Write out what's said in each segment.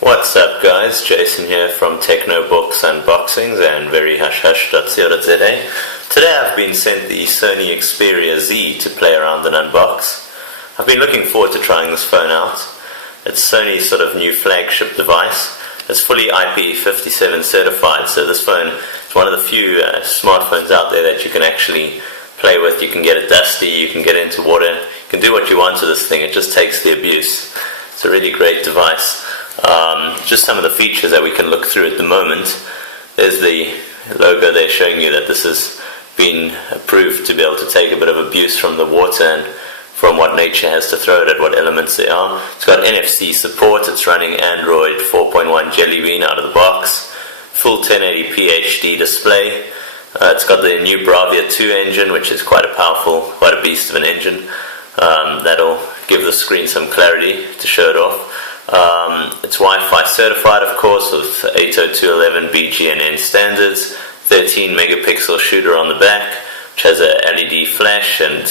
What's up guys, Jason here from TechnoBok's Unboxings and veryhushhush.co.za. Today I've been sent the Sony Xperia Z to play around and unbox. I've been looking forward to trying this phone out. It's Sony's sort of new flagship device. It's fully IP57 certified, so this phone is one of the few smartphones out there that you can actually play with. You can get it dusty, you can get into water, you can do what you want to this thing. It just takes the abuse. It's a really great device. Just some of the features that we can look through at the moment. There's the logo there showing you that this has been approved to be able to take a bit of abuse from the water and from what nature has to throw at what elements they are. It's got NFC support. It's running Android 4.1 Jelly Bean out of the box. Full 1080p HD display. It's got the new Bravia 2 engine, which is quite a beast of an engine. That'll give the screen some clarity to show it off. It's Wi-Fi certified, of course, with 802.11 BGNN standards, 13 megapixel shooter on the back, which has a LED flash and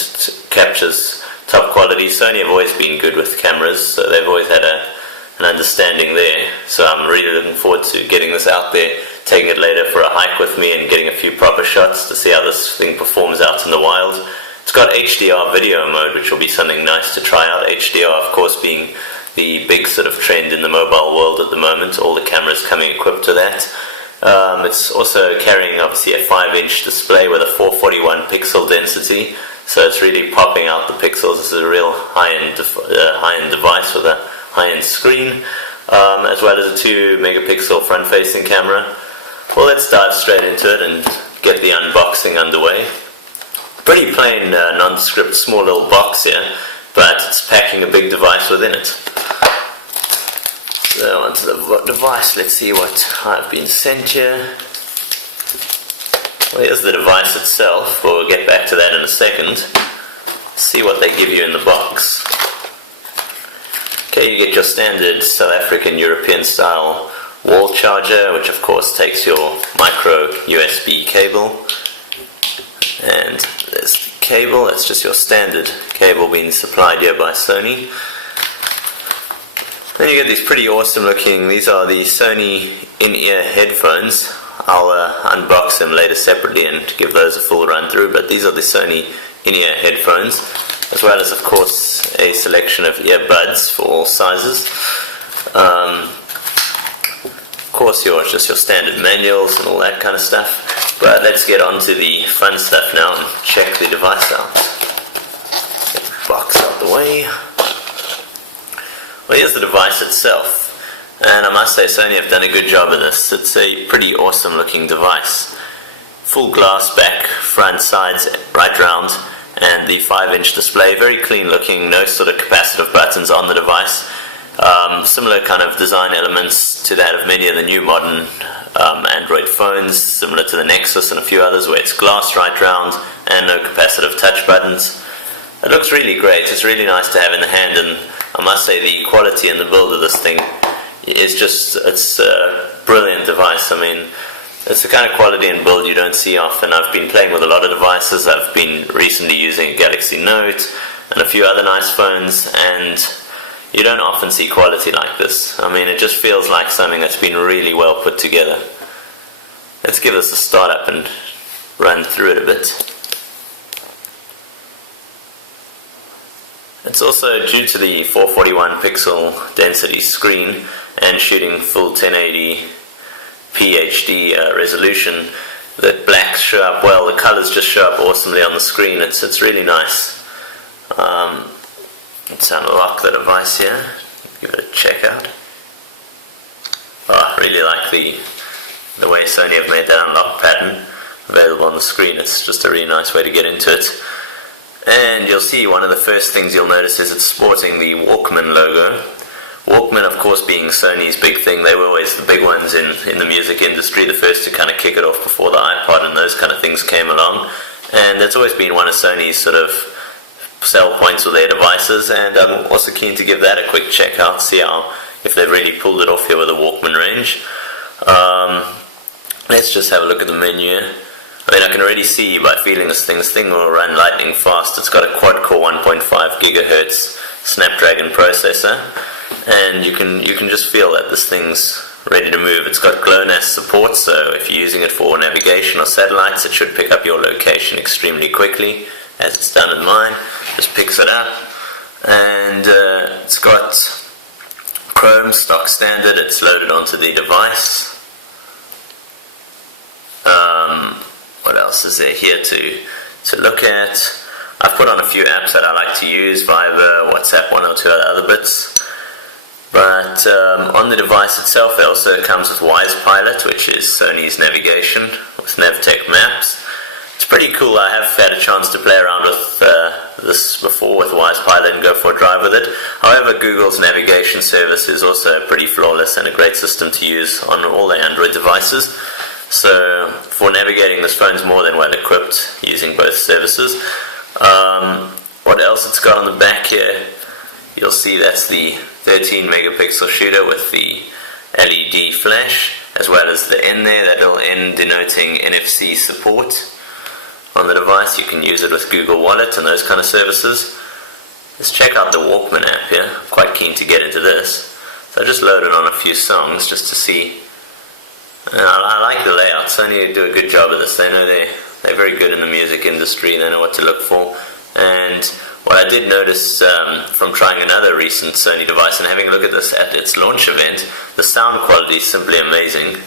captures top quality. Sony have always been good with cameras, so they've always had an understanding there. So I'm really looking forward to getting this out there, taking it later for a hike with me and getting a few proper shots to see how this thing performs out in the wild. It's got HDR video mode, which will be something nice to try out. HDR, of course, being the big sort of trend in the mobile world at the moment. All the cameras coming equipped to that. It's also carrying obviously a 5-inch display with a 441 pixel density, so it's really popping out the pixels. This is a real high-end device with a high-end screen, as well as a 2 megapixel front-facing camera. Well, let's dive straight into it and get the unboxing underway. Pretty plain, nondescript, small little box here, but it's packing a big device within it. So onto the device, let's see what I've been sent here. Well, here's the device itself. We'll get back to that in a second. See what they give you in the box. Okay, you get your standard South African European style wall charger, which of course takes your micro USB cable. And there's the cable. It's just your standard cable being supplied here by Sony. Then you get these pretty awesome looking, these are the Sony in-ear headphones. I'll unbox them later separately and give those a full run through, but these are the Sony in-ear headphones, as well as of course a selection of earbuds for all sizes. Of course just your standard manuals and all that kind of stuff, but let's get on to the fun stuff now and check the device out. Get the box out the way. Well, here's the device itself, and I must say Sony have done a good job of this. It's a pretty awesome looking device. Full glass back, front, sides, right round, and the 5-inch display, very clean looking, no sort of capacitive buttons on the device. Similar kind of design elements to that of many of the new modern Android phones, similar to the Nexus and a few others, where it's glass right round and no capacitive touch buttons. It looks really great. It's really nice to have in the hand, and I must say the quality and the build of this thing is it's a brilliant device. I mean, it's the kind of quality and build you don't see often. I've been playing with a lot of devices. I've been recently using a Galaxy Note and a few other nice phones, and you don't often see quality like this. I mean, it just feels like something that's been really well put together. Let's give this a start up and run through it a bit. It's also due to the 441 pixel density screen and shooting full 1080p HD resolution, the blacks show up well, the colors just show up awesomely on the screen. It's really nice. Let's unlock the device here, give it a check out. Oh, I really like the way Sony have made that unlock pattern available on the screen. It's just a really nice way to get into it. And you'll see one of the first things you'll notice is it's sporting the Walkman logo. Walkman, of course, being Sony's big thing. They were always the big ones in the music industry, the first to kind of kick it off before the iPod and those kind of things came along. And that's always been one of Sony's sort of sell points with their devices, and I'm also keen to give that a quick check out, see if they've really pulled it off here with the Walkman range. Let's just have a look at the menu. I mean, I can already see by feeling this thing will run lightning fast. It's got a quad-core 1.5 gigahertz Snapdragon processor. and you can just feel that this thing's ready to move. It's got GLONASS support, so if you're using it for navigation or satellites, it should pick up your location extremely quickly, as it's done in mine. Just picks it up, and it's got Chrome stock standard. It's loaded onto the device. What else is there here to look at? I've put on a few apps that I like to use, Viber, WhatsApp, one or two other bits. But on the device itself, it also comes with WisePilot, which is Sony's navigation, with NavTech Maps. It's pretty cool. I have had a chance to play around with this before with WisePilot and go for a drive with it. However, Google's navigation service is also pretty flawless and a great system to use on all the Android devices. So for navigating, this phone's more than well equipped using both services. What else it's got on the back here, you'll see that's the 13 megapixel shooter with the LED flash, as well as the N there, that little N denoting NFC support on the device. You can use it with Google Wallet and those kind of services. Let's check out the Walkman app here. I'm quite keen to get into this. So I just loaded on a few songs just to see. I like the layout. Sony do a good job of this. They know they're very good in the music industry. They know what to look for. And what I did notice from trying another recent Sony device and having a look at this at its launch event, the sound quality is simply amazing.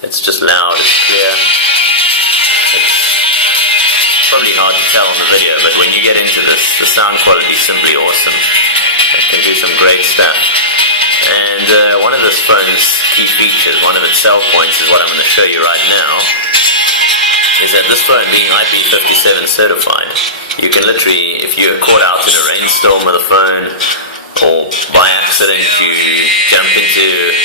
It's just loud, it's clear. It's probably hard to tell on the video, but when you get into this, the sound quality is simply awesome. It can do some great stuff. And one of this phone's key features, one of its sell points, is what I'm going to show you right now, is that this phone, being IP57 certified, you can literally, if you're caught out in a rainstorm with a phone, or by accident you jump into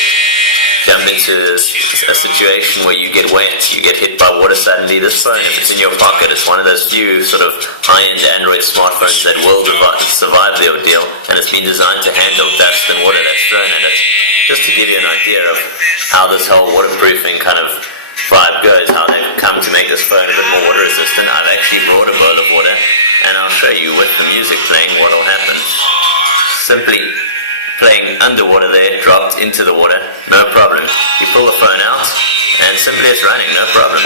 a situation where you get wet, you get hit by water suddenly, this phone, if it's in your pocket, it's one of those few sort of high-end Android smartphones that will survive the ordeal, and it's been designed to handle dust and water that's thrown at it. Just to give you an idea of how this whole waterproofing kind of vibe goes, how they've come to make this phone a bit more water resistant. I've actually brought a bowl of water, and I'll show you with the music playing what will happen. Simply playing underwater there, dropped into the water, no problem. You pull the phone out, and simply it's running, no problem.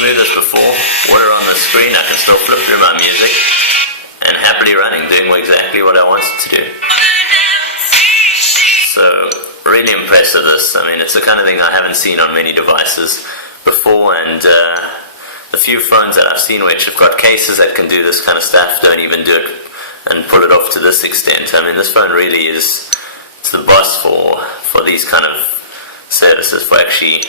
Smooth as before, water on the screen, I can still flip through my music, and happily running, doing exactly what I wanted to do. So, really impressed with this. I mean, it's the kind of thing I haven't seen on many devices before, and the few phones that I've seen which have got cases that can do this kind of stuff don't even do it and pull it off to this extent. I mean, this phone really is the boss for these kind of services, for actually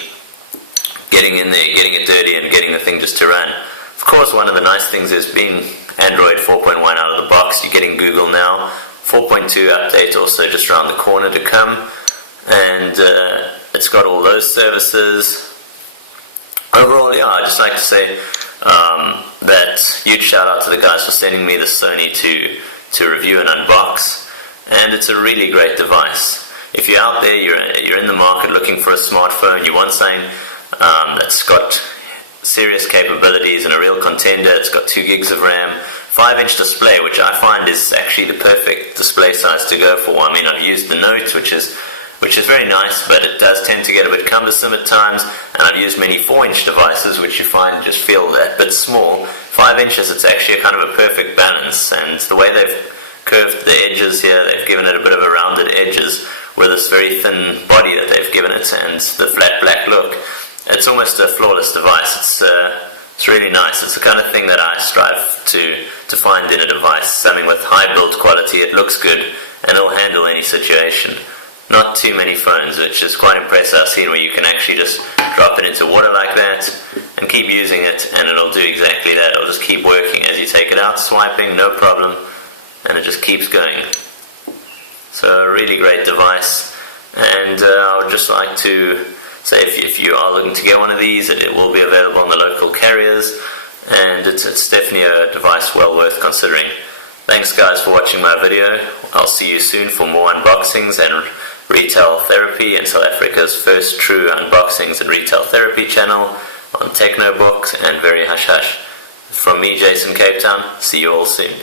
getting in there, getting it dirty and getting the thing just to run. Of course, one of the nice things is being Android 4.1 out of the box, you're getting Google now. 4.2 update also just around the corner to come, and it's got all those services. Overall, yeah, I'd just like to say that huge shout out to the guys for sending me the Sony to review and unbox, and it's a really great device. If you're out there, you're in the market looking for a smartphone, you want something that's got serious capabilities and a real contender. It's got 2 gigs of RAM, 5-inch display, which I find is actually the perfect display size to go for. I mean, I've used the Note, which is very nice, but it does tend to get a bit cumbersome at times, and I've used many 4-inch devices, which you find just feel that bit small. 5 inches, it's actually a kind of a perfect balance, and the way they've curved the edges here, they've given it a bit of a rounded edges with this very thin body that they've given it, and the flat black look. It's almost a flawless device. It's really nice. It's the kind of thing that I strive to find in a device. Something with high build quality, it looks good, and it'll handle any situation. Not too many phones, which is quite impressive. I've seen where you can actually just drop it into water like that and keep using it, and it'll do exactly that. It'll just keep working as you take it out, swiping, no problem, and it just keeps going. So a really great device, and I would just like to say if you are looking to get one of these, it will be available on the local carriers, and it's definitely a device well worth considering. Thanks guys for watching my video. I'll see you soon for more unboxings and retail therapy, and South Africa's first true unboxings and retail therapy channel on TechnoBok and Very Hush Hush. From me, Jason, Cape Town. See you all soon.